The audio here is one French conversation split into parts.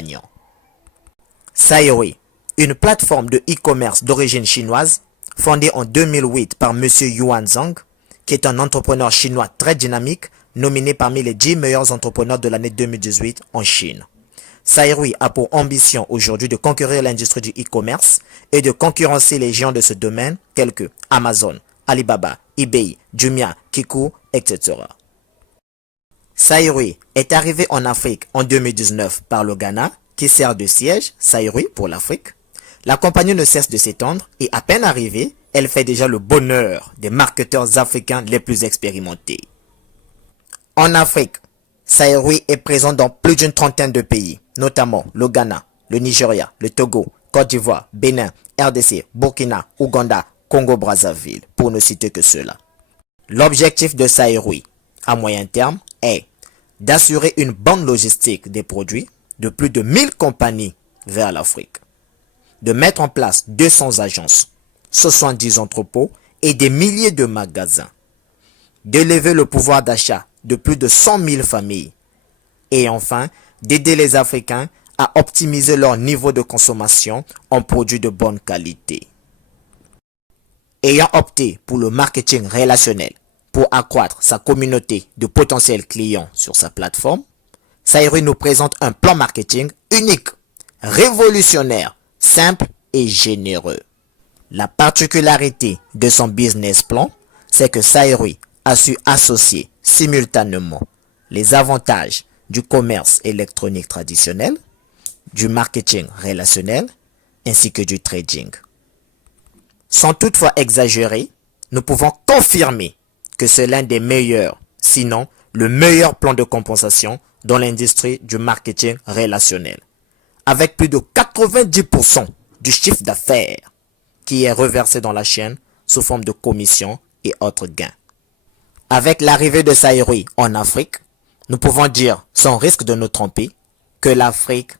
gagnant. Saïroui, une plateforme de e-commerce d'origine chinoise, fondée en 2008 par M. Yuan Zhang, qui est un entrepreneur chinois très dynamique, nominé parmi les 10 meilleurs entrepreneurs de l'année 2018 en Chine. Saïroui a pour ambition aujourd'hui de conquérir l'industrie du e-commerce et de concurrencer les géants de ce domaine tels que Amazon, Alibaba, eBay, Jumia, Kiku, etc. Saïroui est arrivé en Afrique en 2019 par le Ghana, qui sert de siège, Saïroui pour l'Afrique. La compagnie ne cesse de s'étendre et à peine arrivée, elle fait déjà le bonheur des marketeurs africains les plus expérimentés. En Afrique, Saïroui est présent dans plus d'une trentaine de pays, notamment le Ghana, le Nigeria, le Togo, Côte d'Ivoire, Bénin, RDC, Burkina, Ouganda, Congo-Brazzaville, pour ne citer que cela. L'objectif de Saïroui, à moyen terme, est d'assurer une bonne logistique des produits de plus de 1000 compagnies vers l'Afrique, de mettre en place 200 agences, 70 entrepôts et des milliers de magasins, d'élever le pouvoir d'achat de plus de 100 000 familles et enfin d'aider les Africains à optimiser leur niveau de consommation en produits de bonne qualité. Ayant opté pour le marketing relationnel pour accroître sa communauté de potentiels clients sur sa plateforme, Saïroui nous présente un plan marketing unique, révolutionnaire, simple et généreux. La particularité de son business plan, c'est que Saïroui a su associer simultanément les avantages du commerce électronique traditionnel, du marketing relationnel ainsi que du trading. Sans toutefois exagérer, nous pouvons confirmer que c'est l'un des meilleurs, sinon le meilleur plan de compensation dans l'industrie du marketing relationnel, avec plus de 90% du chiffre d'affaires qui est reversé dans la chaîne sous forme de commissions et autres gains. Avec l'arrivée de Saïroui en Afrique, nous pouvons dire, sans risque de nous tromper, que l'Afrique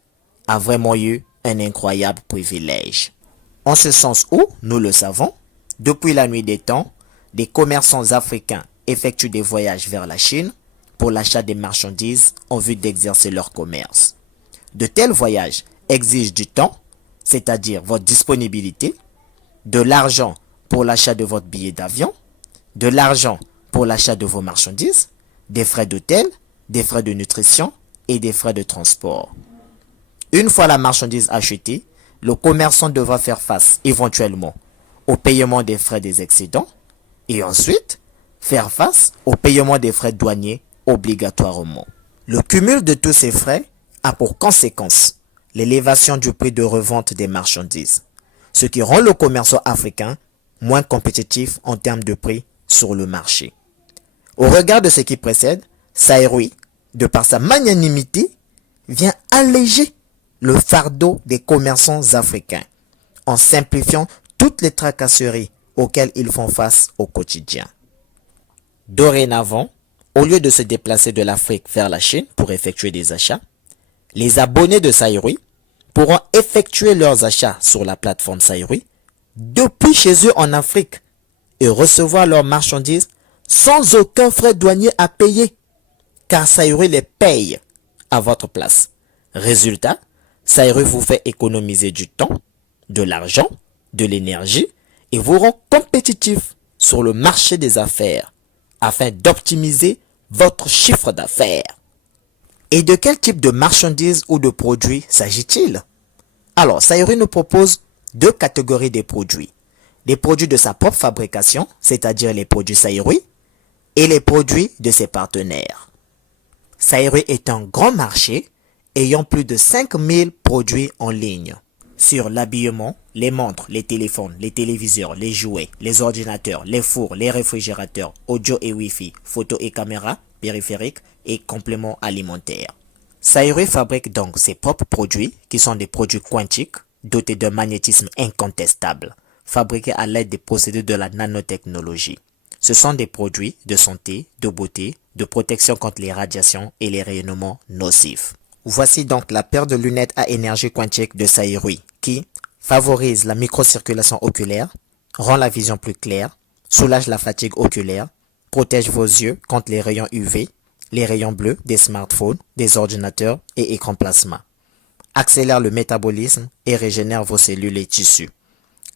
a vraiment eu un incroyable privilège. En ce sens où, nous le savons, depuis la nuit des temps, des commerçants africains effectuent des voyages vers la Chine pour l'achat des marchandises en vue d'exercer leur commerce. De tels voyages exigent du temps, c'est-à-dire votre disponibilité, de l'argent pour l'achat de votre billet d'avion, de l'argent pour l'achat de vos marchandises, des frais d'hôtel, des frais de nutrition et des frais de transport. Une fois la marchandise achetée, le commerçant devra faire face éventuellement au paiement des frais des excédents et ensuite faire face au paiement des frais douaniers obligatoirement. Le cumul de tous ces frais a pour conséquence l'élévation du prix de revente des marchandises, ce qui rend le commerçant africain moins compétitif en termes de prix sur le marché. Au regard de ce qui précède, Saïroui, de par sa magnanimité, vient alléger le fardeau des commerçants africains en simplifiant toutes les tracasseries auxquelles ils font face au quotidien. Dorénavant, au lieu de se déplacer de l'Afrique vers la Chine pour effectuer des achats, les abonnés de Saïroui pourront effectuer leurs achats sur la plateforme Saïroui depuis chez eux en Afrique et recevoir leurs marchandises sans aucun frais douanier à payer, car Saïroui les paye à votre place. Résultat, Saïroui vous fait économiser du temps, de l'argent, de l'énergie et vous rend compétitif sur le marché des affaires afin d'optimiser votre chiffre d'affaires. Et de quel type de marchandises ou de produits s'agit-il? Alors, Saïroui nous propose deux catégories de produits. Les produits de sa propre fabrication, c'est-à-dire les produits Saïroui, et les produits de ses partenaires. Saïroui est un grand marché ayant plus de 5000 produits en ligne. Sur l'habillement, les montres, les téléphones, les téléviseurs, les jouets, les ordinateurs, les fours, les réfrigérateurs, audio et Wi-Fi, photos et caméras, périphériques et compléments alimentaires. Saïroui fabrique donc ses propres produits qui sont des produits quantiques dotés d'un magnétisme incontestable, fabriqués à l'aide des procédés de la nanotechnologie. Ce sont des produits de santé, de beauté, de protection contre les radiations et les rayonnements nocifs. Voici donc la paire de lunettes à énergie quantique de Saïroui qui favorise la microcirculation oculaire, rend la vision plus claire, soulage la fatigue oculaire, protège vos yeux contre les rayons UV, les rayons bleus des smartphones, des ordinateurs et écrans plasma. accélère le métabolisme et régénère vos cellules et tissus,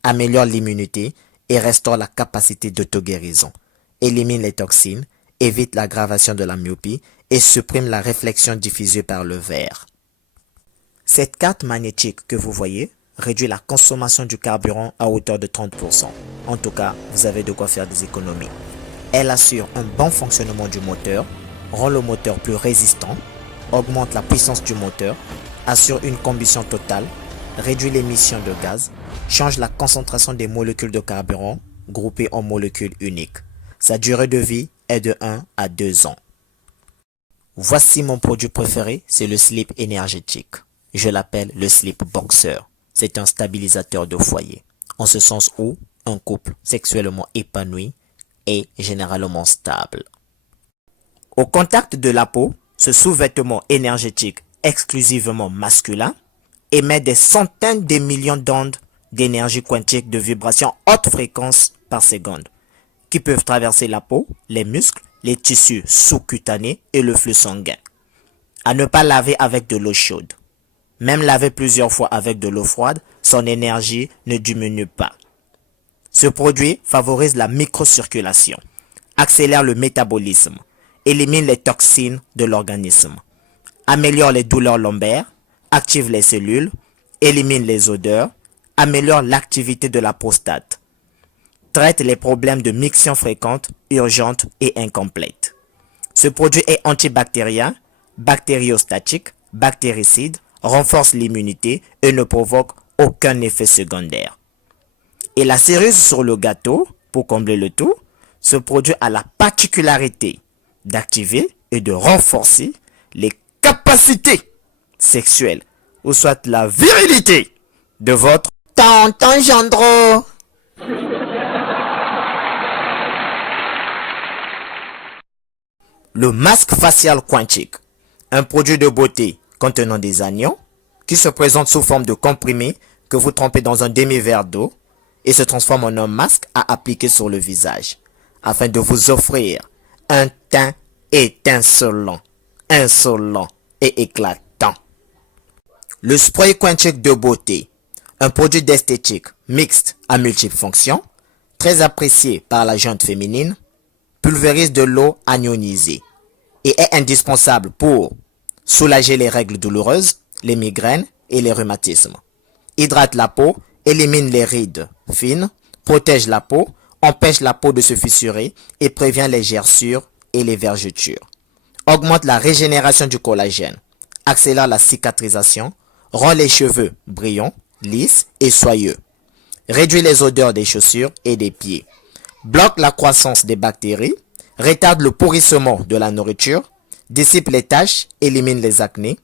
améliore l'immunité et restaure la capacité d'auto-guérison, élimine les toxines, évite l'aggravation de la myopie et supprime la réflexion diffusée par le verre. Cette carte magnétique que vous voyez réduit la consommation du carburant à hauteur de 30%. En tout cas, vous avez de quoi faire des économies. Elle assure un bon fonctionnement du moteur, rend le moteur plus résistant, augmente la puissance du moteur, assure une combustion totale, réduit l'émission de gaz, change la concentration des molécules de carburant groupées en molécules uniques. Sa durée de vie est de 1 à 2 ans. Voici mon produit préféré, c'est le slip énergétique. Je l'appelle le slip boxer. C'est un stabilisateur de foyer. En ce sens où un couple sexuellement épanoui est généralement stable. Au contact de la peau, ce sous-vêtement énergétique exclusivement masculin émet des centaines de millions d'ondes d'énergie quantique de vibrations haute fréquence par seconde qui peuvent traverser la peau, les muscles, les tissus sous-cutanés et le flux sanguin. À ne pas laver avec de l'eau chaude. Même laver plusieurs fois avec de l'eau froide, son énergie ne diminue pas. Ce produit favorise la microcirculation, accélère le métabolisme, élimine les toxines de l'organisme, améliore les douleurs lombaires, active les cellules, élimine les odeurs, améliore l'activité de la prostate, traite les problèmes de miction fréquente, urgente et incomplète. Ce produit est antibactérien, bactériostatique, bactéricide, renforce l'immunité et ne provoque aucun effet secondaire. Et la cerise sur le gâteau, pour combler le tout, ce produit a la particularité d'activer et de renforcer les capacités sexuelles ou soit la virilité de votre tonton Gendreau. Le masque facial quantique, un produit de beauté contenant des anions qui se présente sous forme de comprimé que vous trempez dans un demi-verre d'eau et se transforme en un masque à appliquer sur le visage afin de vous offrir un teint étincelant, insolent et éclatant. Le spray quantique de beauté, un produit d'esthétique mixte à multiples fonctions, très apprécié par la gente féminine, pulvérise de l'eau ionisée et est indispensable pour soulager les règles douloureuses, les migraines et les rhumatismes. Hydrate la peau, élimine les rides fines, protège la peau, empêche la peau de se fissurer et prévient les gerçures et les vergetures. Augmente la régénération du collagène, accélère la cicatrisation, rend les cheveux brillants, lisses et soyeux. Réduit les odeurs des chaussures et des pieds. Bloque la croissance des bactéries, retarde le pourrissement de la nourriture, dissipe les taches, élimine les acnés,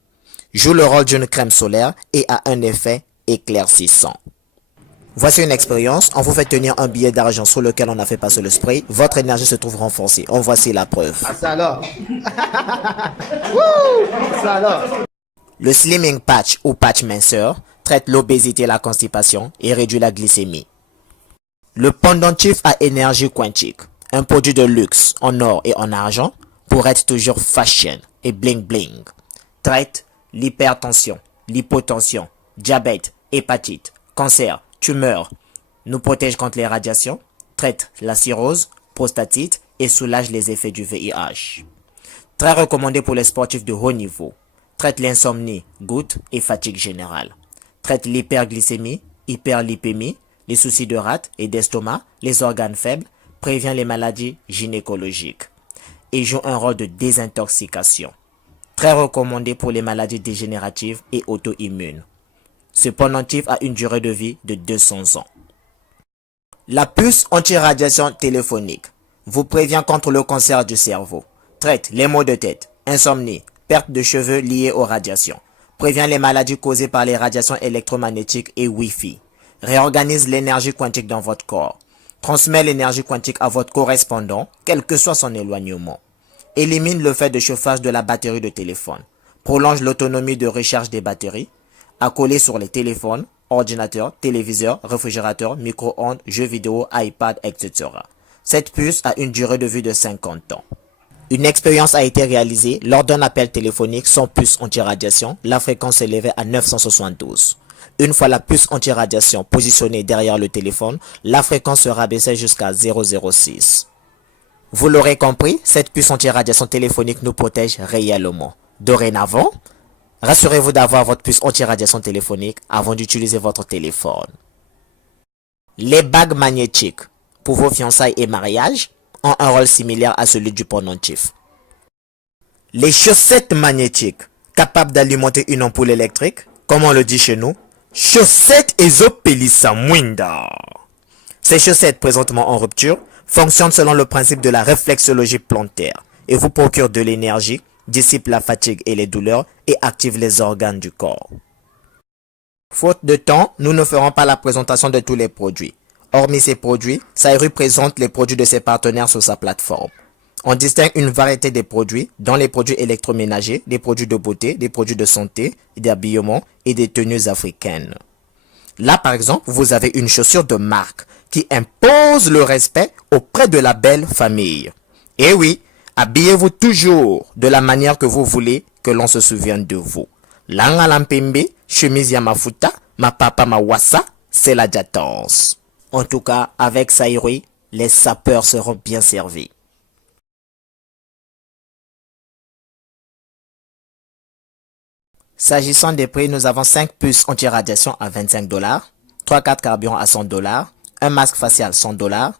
joue le rôle d'une crème solaire et a un effet éclaircissant. Voici une expérience, on vous fait tenir un billet d'argent sur lequel on a fait passer le spray, votre énergie se trouve renforcée. En voici la preuve. Ah, ça alors. Ça alors. Le slimming patch ou patch minceur traite l'obésité et la constipation et réduit la glycémie. Le pendentif à énergie quantique, un produit de luxe en or et en argent pour être toujours fashion et bling bling, traite l'hypertension, l'hypotension, diabète, hépatite, cancer, tumeur, nous protège contre les radiations, traite la cirrhose, prostatite et soulage les effets du VIH. Très recommandé pour les sportifs de haut niveau, traite l'insomnie, goutte et fatigue générale, traite l'hyperglycémie, hyperlipémie, les soucis de rate et d'estomac, les organes faibles, prévient les maladies gynécologiques et joue un rôle de désintoxication. Très recommandé pour les maladies dégénératives et auto-immunes. Ce pendentif a une durée de vie de 200 ans. La puce anti-radiation téléphonique vous prévient contre le cancer du cerveau, traite les maux de tête, insomnie, perte de cheveux liés aux radiations, prévient les maladies causées par les radiations électromagnétiques et Wi-Fi, réorganise l'énergie quantique dans votre corps, transmet l'énergie quantique à votre correspondant, quel que soit son éloignement, élimine le fait de chauffage de la batterie de téléphone, prolonge l'autonomie de recharge des batteries, accolé sur les téléphones, ordinateurs, téléviseurs, réfrigérateurs, micro-ondes, jeux vidéo, iPad, etc. Cette puce a une durée de vie de 50 ans. Une expérience a été réalisée lors d'un appel téléphonique sans puce anti-radiation. La fréquence s'élevait à 972. Une fois la puce anti-radiation positionnée derrière le téléphone, la fréquence se rabaissait jusqu'à 006. Vous l'aurez compris, cette puce anti-radiation téléphonique nous protège réellement. Dorénavant, rassurez-vous d'avoir votre puce anti-radiation téléphonique avant d'utiliser votre téléphone. Les bagues magnétiques pour vos fiançailles et mariages ont un rôle similaire à celui du pendentif. Les chaussettes magnétiques capables d'alimenter une ampoule électrique, comme on le dit chez nous, chaussettes Ezopelissa Mwinda. Ces chaussettes présentement en rupture fonctionnent selon le principe de la réflexologie plantaire et vous procurent de l'énergie, dissipent la fatigue et les douleurs et activent les organes du corps. Faute de temps, nous ne ferons pas la présentation de tous les produits. Hormis ces produits, Sayru présente les produits de ses partenaires sur sa plateforme. On distingue une variété des produits, dont les produits électroménagers, des produits de beauté, des produits de santé, d'habillement et des tenues africaines. Là, par exemple, vous avez une chaussure de marque qui impose le respect auprès de la belle famille. Et oui, habillez-vous toujours de la manière que vous voulez que l'on se souvienne de vous. Langa lampembe, chemise yamafuta, ma papa ma wassa, c'est la jatance. En tout cas, avec Sayru, les sapeurs seront bien servis. S'agissant des prix, nous avons 5 puces anti-radiation à 25 $, 3 cartes carburant à 100 $, un masque facial 100 $,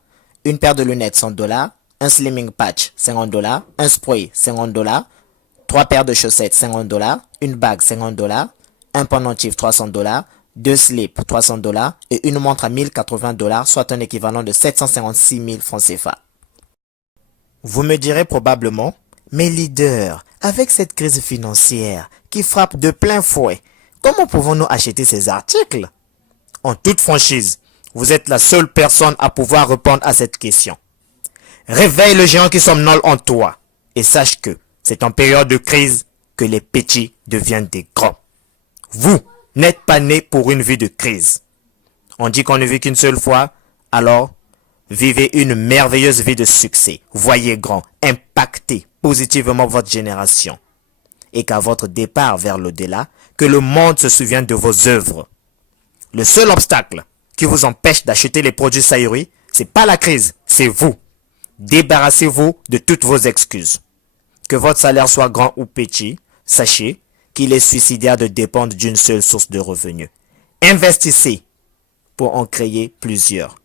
une paire de lunettes 100 $, un slimming patch 50 $, un spray 50 $, 3 paires de chaussettes 50 $, une bague 50 $, un pendentif 300 $, 2 slips 300 $ et une montre à 1080 $, soit un équivalent de 756 000 francs CFA. Vous me direz probablement, mais leader, avec cette crise financière qui frappe de plein fouet, comment pouvons-nous acheter ces articles? En toute franchise, vous êtes la seule personne à pouvoir répondre à cette question. Réveille le géant qui somnole en toi et sache que c'est en période de crise que les petits deviennent des grands. Vous n'êtes pas né pour une vie de crise. On dit qu'on ne vit qu'une seule fois, alors vivez une merveilleuse vie de succès. Voyez grand, impactez positivement votre génération. Et qu'à votre départ vers l'au-delà, que le monde se souvienne de vos œuvres. Le seul obstacle qui vous empêche d'acheter les produits Sayru, c'est pas la crise, c'est vous. Débarrassez-vous de toutes vos excuses. Que votre salaire soit grand ou petit, sachez qu'il est suicidaire de dépendre d'une seule source de revenus. Investissez pour en créer plusieurs.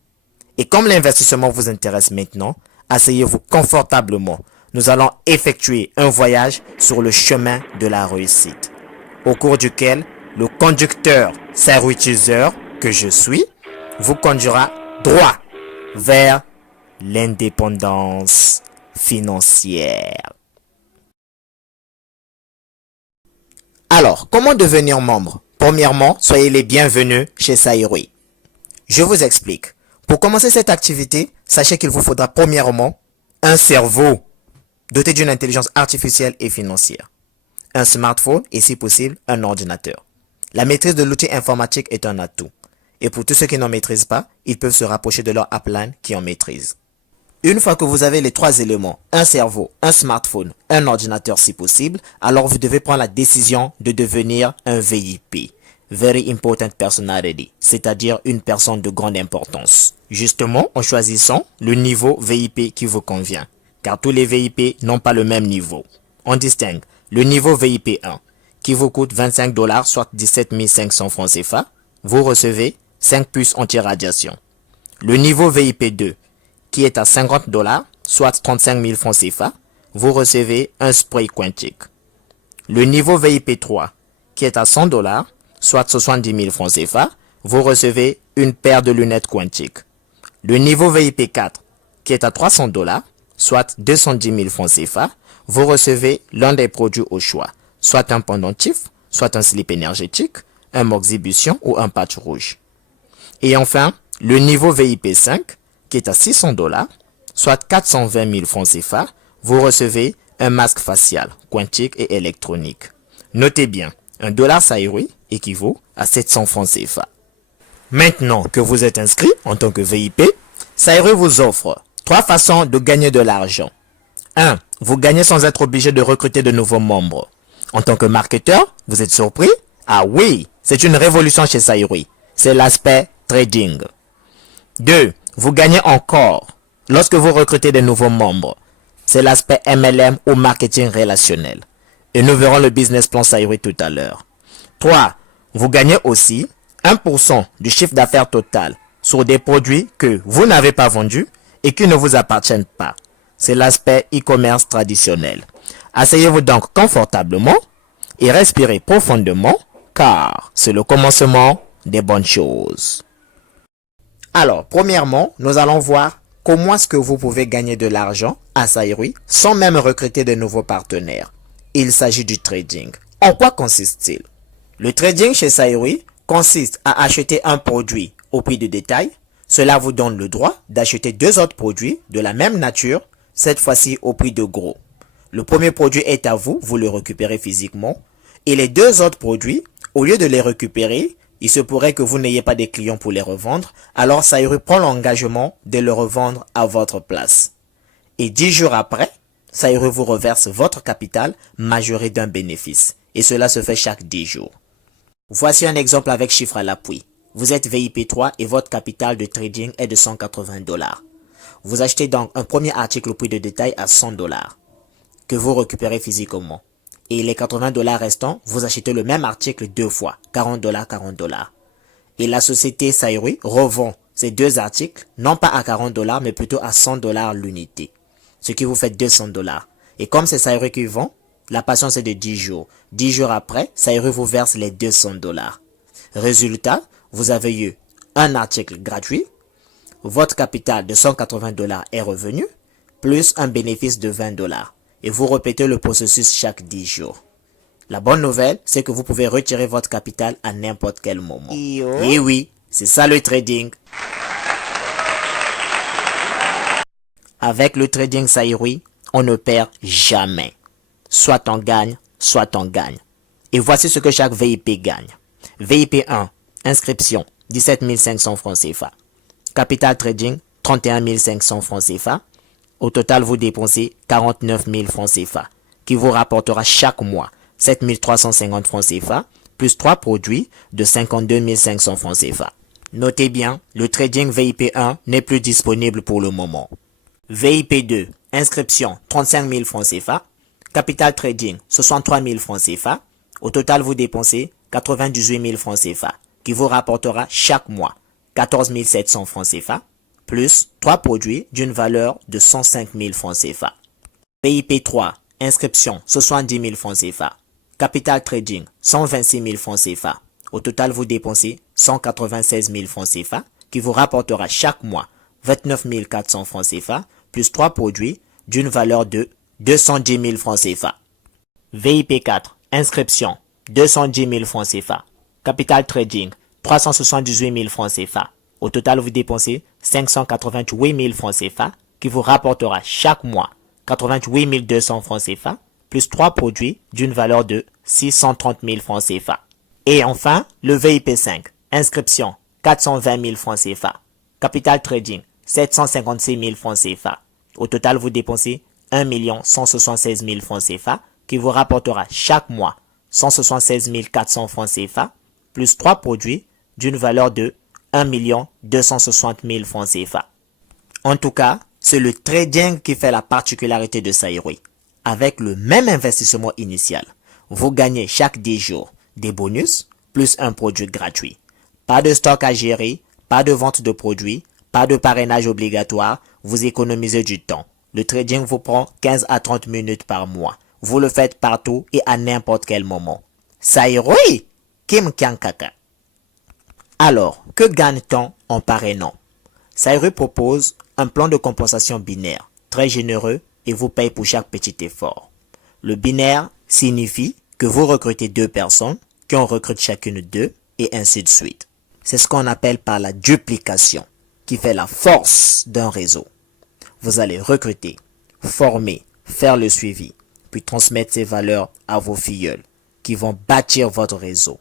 Et comme l'investissement vous intéresse maintenant, asseyez-vous confortablement. Nous allons effectuer un voyage sur le chemin de la réussite, au cours duquel le conducteur Sayrutiseur que je suis vous conduira droit vers l'indépendance financière. Alors, comment devenir membre? Premièrement, soyez les bienvenus chez Sayru. Je vous explique. Pour commencer cette activité, sachez qu'il vous faudra premièrement un cerveau doté d'une intelligence artificielle et financière, un smartphone et si possible un ordinateur. La maîtrise de l'outil informatique est un atout. Et pour tous ceux qui n'en maîtrisent pas, ils peuvent se rapprocher de leur upline qui en maîtrise. Une fois que vous avez les trois éléments, un cerveau, un smartphone, un ordinateur si possible, alors vous devez prendre la décision de devenir un VIP. Very Important Personality, c'est-à-dire une personne de grande importance. Justement, en choisissant le niveau VIP qui vous convient, car tous les VIP n'ont pas le même niveau. On distingue le niveau VIP 1, qui vous coûte 25 $, soit 17 500 francs CFA, vous recevez 5 puces anti-radiation. Le niveau VIP 2, qui est à 50 $, soit 35 000 francs CFA, vous recevez un spray quantique. Le niveau VIP 3, qui est à 100 $, soit 70 000 francs CFA, vous recevez une paire de lunettes quantiques. Le niveau VIP 4, qui est à 300 $, soit 210 000 francs CFA, vous recevez l'un des produits au choix, soit un pendentif, soit un slip énergétique, un moxibution ou un patch rouge. Et enfin, le niveau VIP 5, qui est à 600 $, soit 420 000 francs CFA, vous recevez un masque facial, quantique et électronique. Notez bien, $1 Sayru équivaut à 700 francs CFA. Maintenant que vous êtes inscrit en tant que VIP, Sayru vous offre 3 façons de gagner de l'argent. 1. Vous gagnez sans être obligé de recruter de nouveaux membres. En tant que marketeur, vous êtes surpris? Ah oui, c'est une révolution chez Saïroui. C'est l'aspect trading. 2. Vous gagnez encore lorsque vous recrutez de nouveaux membres. C'est l'aspect MLM ou marketing relationnel. Et nous verrons le business plan Saïroui tout à l'heure. 3. Vous gagnez aussi 1% du chiffre d'affaires total sur des produits que vous n'avez pas vendus et qui ne vous appartiennent pas. C'est l'aspect e-commerce traditionnel. Asseyez-vous donc confortablement et respirez profondément car c'est le commencement des bonnes choses. Alors, premièrement, nous allons voir comment est-ce que vous pouvez gagner de l'argent à Saïroui sans même recruter de nouveaux partenaires. Il s'agit du trading. En quoi consiste-t-il? Le trading chez Saïroui consiste à acheter un produit au prix de détail. Cela vous donne le droit d'acheter deux autres produits de la même nature, cette fois-ci au prix de gros. Le premier produit est à vous, vous le récupérez physiquement. Et les deux autres produits, au lieu de les récupérer, il se pourrait que vous n'ayez pas de clients pour les revendre, alors Saïroui prend l'engagement de le revendre à votre place. Et 10 jours après, Saïroui vous reverse votre capital majoré d'un bénéfice. Et cela se fait chaque 10 jours. Voici un exemple avec chiffre à l'appui. Vous êtes VIP3 et votre capital de trading est de 180 $. Vous achetez donc un premier article au prix de détail à 100 $ que vous récupérez physiquement. Et les 80 $ restants, vous achetez le même article deux fois, 40 $, 40 $. Et la société Saïroui revend ces deux articles, non pas à 40 $ mais plutôt à 100 $ l'unité. Ce qui vous fait 200 $. Et comme c'est Saïroui qui vend, la patience est de 10 jours. 10 jours après, Saïroui vous verse les 200 $. Résultat, vous avez eu un article gratuit, votre capital de 180 $ est revenu, plus un bénéfice de 20 $. Et vous répétez le processus chaque 10 jours. La bonne nouvelle, c'est que vous pouvez retirer votre capital à n'importe quel moment. Et oui, c'est ça le trading. Avec le trading Saïroui, on ne perd jamais. Soit on gagne, soit on gagne. Et voici ce que chaque VIP gagne. VIP 1, inscription, 17 500 francs CFA. Capital trading, 31 500 francs CFA. Au total, vous dépensez 49 000 francs CFA, qui vous rapportera chaque mois 7 350 francs CFA, plus 3 produits de 52 500 francs CFA. Notez bien, le trading VIP 1 n'est plus disponible pour le moment. VIP 2, inscription, 35 000 francs CFA. Capital trading, 63 000 francs CFA. Au total, vous dépensez 98 000 francs CFA, qui vous rapportera chaque mois 14 700 francs CFA, plus 3 produits d'une valeur de 105 000 francs CFA. VIP 3, inscription, 70 000 francs CFA. Capital trading, 126 000 francs CFA. Au total, vous dépensez 196 000 francs CFA, qui vous rapportera chaque mois 29 400 francs CFA, plus 3 produits d'une valeur de 210 000 francs CFA. VIP 4, inscription, 210 000 francs CFA. Capital trading, 378 000 francs CFA. Au total, vous dépensez 588 000 francs CFA, qui vous rapportera chaque mois 88 200 francs CFA, plus 3 produits d'une valeur de 630 000 francs CFA. Et enfin, le VIP 5, inscription, 420 000 francs CFA. Capital trading, 756 000 francs CFA. Au total, vous dépensez 1 176 000 francs CFA, qui vous rapportera chaque mois 176 400 francs CFA, plus 3 produits d'une valeur de 1 260 000 francs CFA. En tout cas, c'est le trading qui fait la particularité de Saïroui. Avec le même investissement initial, vous gagnez chaque 10 jours des bonus plus un produit gratuit. Pas de stock à gérer, pas de vente de produits, pas de parrainage obligatoire, vous économisez du temps. Le trading vous prend 15 à 30 minutes par mois. Vous le faites partout et à n'importe quel moment. Saïroui, Kim Kyankaka. Alors, que gagne-t-on en parrainant? Saïroui propose un plan de compensation binaire, très généreux et vous paye pour chaque petit effort. Le binaire signifie que vous recrutez 2 personnes, qui en recrutent chacune 2 et ainsi de suite. C'est ce qu'on appelle par la duplication, qui fait la force d'un réseau. Vous allez recruter, former, faire le suivi, puis transmettre ces valeurs à vos filleuls, qui vont bâtir votre réseau.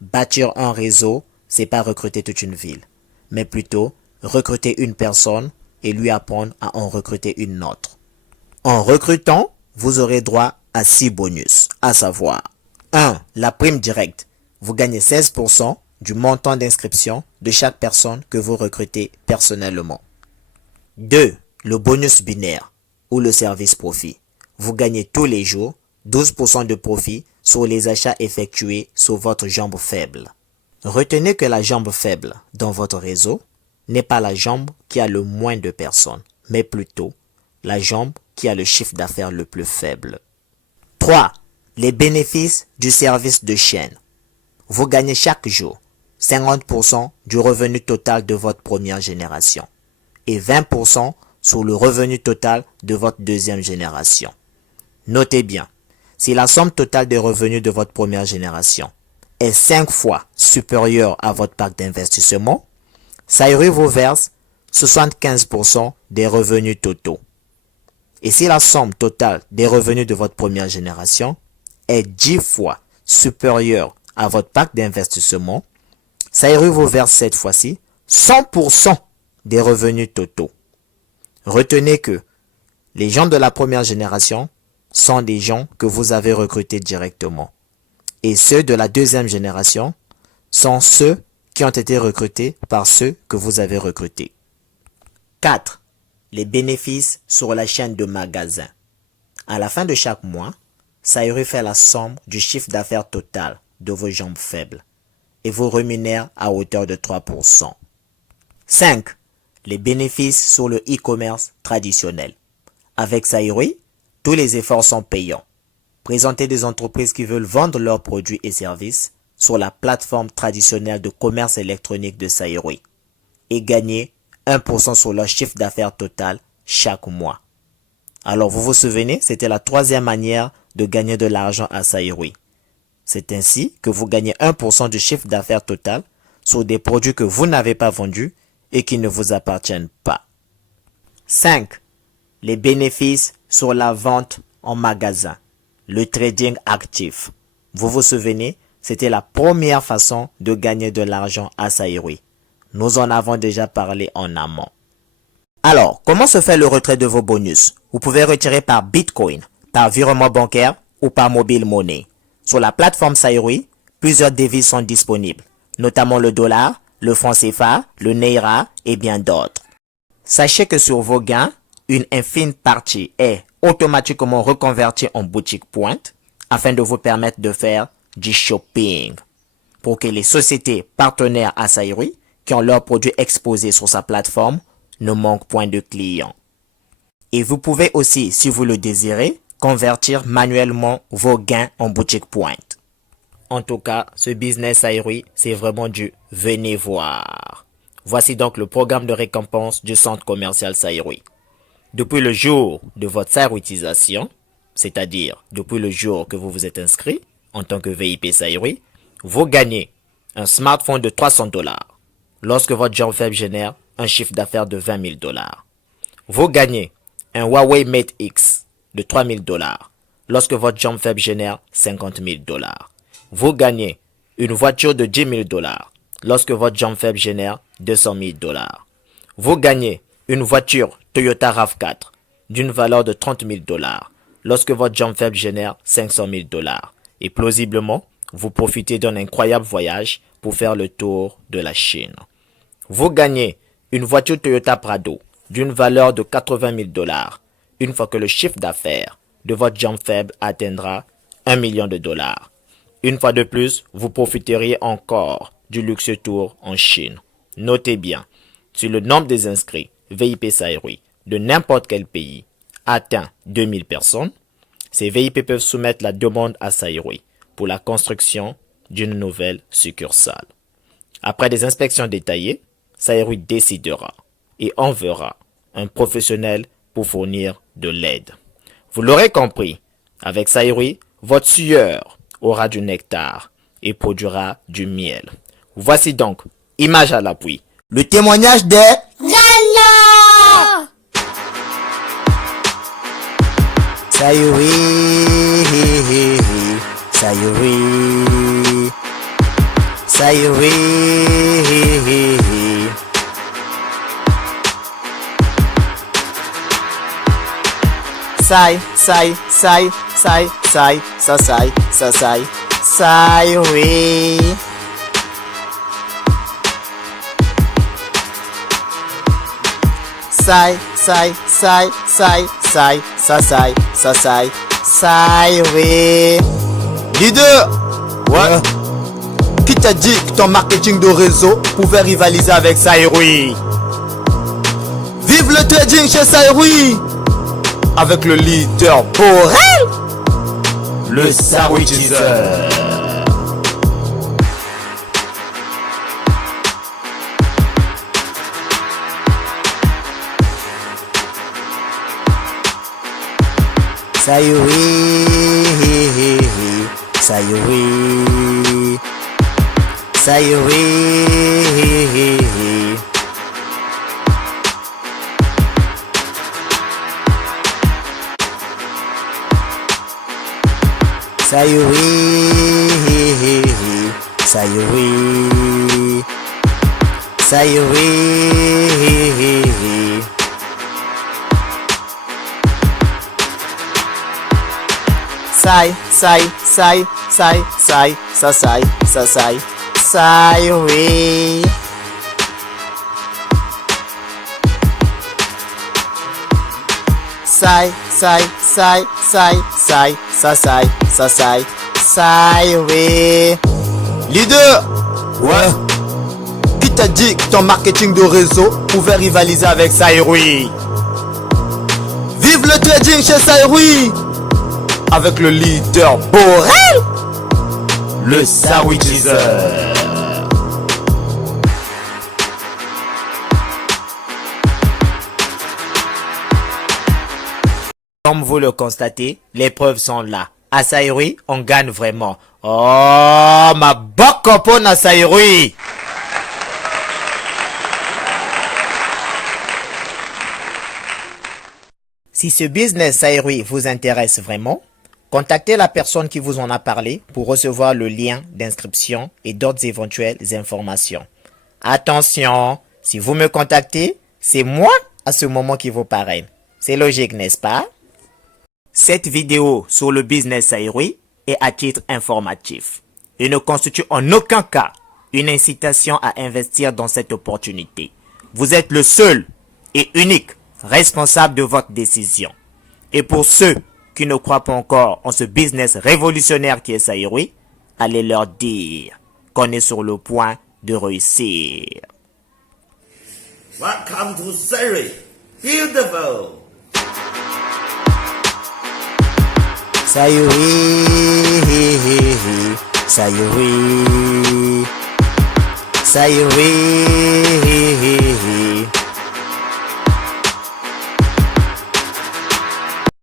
Bâtir un réseau, c'est pas recruter toute une ville, mais plutôt recruter une personne et lui apprendre à en recruter une autre. En recrutant, vous aurez droit à 6 bonus, à savoir 1. La prime directe. Vous gagnez 16% du montant d'inscription de chaque personne que vous recrutez personnellement. 2. Le bonus binaire ou le service profit. Vous gagnez tous les jours 12% de profit sur les achats effectués sur votre jambe faible. Retenez que la jambe faible dans votre réseau n'est pas la jambe qui a le moins de personnes, mais plutôt la jambe qui a le chiffre d'affaires le plus faible. 3. Les bénéfices du service de chaîne. Vous gagnez chaque jour 50% du revenu total de votre première génération et 20% sur le revenu total de votre deuxième génération. Notez bien, si la somme totale des revenus de votre première génération est 5 fois supérieure à votre pack d'investissement, Sayuri vous verse 75% des revenus totaux. Et si la somme totale des revenus de votre première génération est 10 fois supérieure à votre pack d'investissement, Sayuri vous verse cette fois-ci 100% des revenus totaux. Retenez que les gens de la première génération sont des gens que vous avez recrutés directement. Et ceux de la deuxième génération sont ceux qui ont été recrutés par ceux que vous avez recrutés. 4. Les bénéfices sur la chaîne de magasins. À la fin de chaque mois, Sayuri fait la somme du chiffre d'affaires total de vos jambes faibles et vous rémunère à hauteur de 3%. 5. Les bénéfices sur le e-commerce traditionnel. Avec Sayuri, tous les efforts sont payants. Présentez des entreprises qui veulent vendre leurs produits et services sur la plateforme traditionnelle de commerce électronique de Sayuri et gagnez 1% sur leur chiffre d'affaires total chaque mois. Alors vous vous souvenez, c'était la troisième manière de gagner de l'argent à Sayuri. C'est ainsi que vous gagnez 1% du chiffre d'affaires total sur des produits que vous n'avez pas vendus et qui ne vous appartiennent pas. 5. Les bénéfices sur la vente en magasin. Le trading actif. Vous vous souvenez, c'était la première façon de gagner de l'argent à Sayuri. Nous en avons déjà parlé en amont. Alors, comment se fait le retrait de vos bonus? Vous pouvez retirer par Bitcoin, par virement bancaire ou par mobile money. Sur la plateforme Sayuri, plusieurs devises sont disponibles, notamment le dollar, le franc CFA, le Naira et bien d'autres. Sachez que sur vos gains, une infime partie est automatiquement reconvertie en boutique pointe afin de vous permettre de faire du shopping pour que les sociétés partenaires à Sayuri qui ont leurs produits exposés sur sa plateforme ne manquent point de clients. Et vous pouvez aussi, si vous le désirez, convertir manuellement vos gains en boutique pointe. En tout cas, ce business Sayuri, c'est vraiment du venez voir. Voici donc le programme de récompense du centre commercial Sayuri. Depuis le jour de votre sayruitisation, c'est-à-dire depuis le jour que vous vous êtes inscrit en tant que VIP Sayuri, vous gagnez un smartphone de $300 lorsque votre jambe faible génère un chiffre d'affaires de $20,000. Vous gagnez un Huawei Mate X de $3,000 lorsque votre jambe faible génère $50,000. Vous gagnez une voiture de $10,000 lorsque votre jambe faible génère $200,000. Vous gagnez une voiture Toyota RAV4 d'une valeur de $30,000 lorsque votre jambe faible génère $500,000. Et plausiblement, vous profitez d'un incroyable voyage pour faire le tour de la Chine. Vous gagnez une voiture Toyota Prado d'une valeur de $80,000 une fois que le chiffre d'affaires de votre jambe faible atteindra $1 million. Une fois de plus, vous profiterez encore du luxueux tour en Chine. Notez bien, si le nombre des inscrits VIP Sayuri de n'importe quel pays atteint 2000 personnes, ces VIP peuvent soumettre la demande à Sayuri pour la construction d'une nouvelle succursale. Après des inspections détaillées, Sayuri décidera et enverra un professionnel pour fournir de l'aide. Vous l'aurez compris, avec Sayuri, votre sueur aura du nectar et produira du miel. Voici donc, image à l'appui, le témoignage de Gala! Sayuri, Sayuri, Sayuri. Sai, sai, sai, sai, sai, sa sai, sa sai, Sayuri. Sai, sai, sai, sai, sai, sa sai, sa sai, Sayuri. Leader! Ouais. Qui t'a dit que ton marketing de réseau pouvait rivaliser avec Sayuri? Vive le trading chez Sayuri! Avec le leader Borel, le Sayuri Teaser. Sayuri, Sayuri, Sayuri. Sayuri, Sayuri, Sayuri. Sai, sai, sai, sai, sai, sa sai, sa sai, Sayuri. Sai, sai, sai, sai, sai, sa sai, sa sai, Sayuri. Leader! Ouais. Qui t'a dit que ton marketing de réseau pouvait rivaliser avec Sayuri? Vive le trading chez Sayuri! Avec le leader Borel, le Sayuri Teaser. Comme vous le constatez, les preuves sont là. À Sayuri, on gagne vraiment. Oh, ma bokopon à Sayuri. Si ce business Sayuri vous intéresse vraiment, contactez la personne qui vous en a parlé pour recevoir le lien d'inscription et d'autres éventuelles informations. Attention, si vous me contactez, c'est moi à ce moment qui vous parraine. C'est logique, n'est-ce pas? Cette vidéo sur le business Sayuri est à titre informatif et ne constitue en aucun cas une incitation à investir dans cette opportunité. Vous êtes le seul et unique responsable de votre décision. Et pour ceux qui ne croient pas encore en ce business révolutionnaire qui est Sayuri, allez leur dire qu'on est sur le point de réussir. Welcome to Sayuri. Beautiful. Sayuri, Sayuri, Sayuri.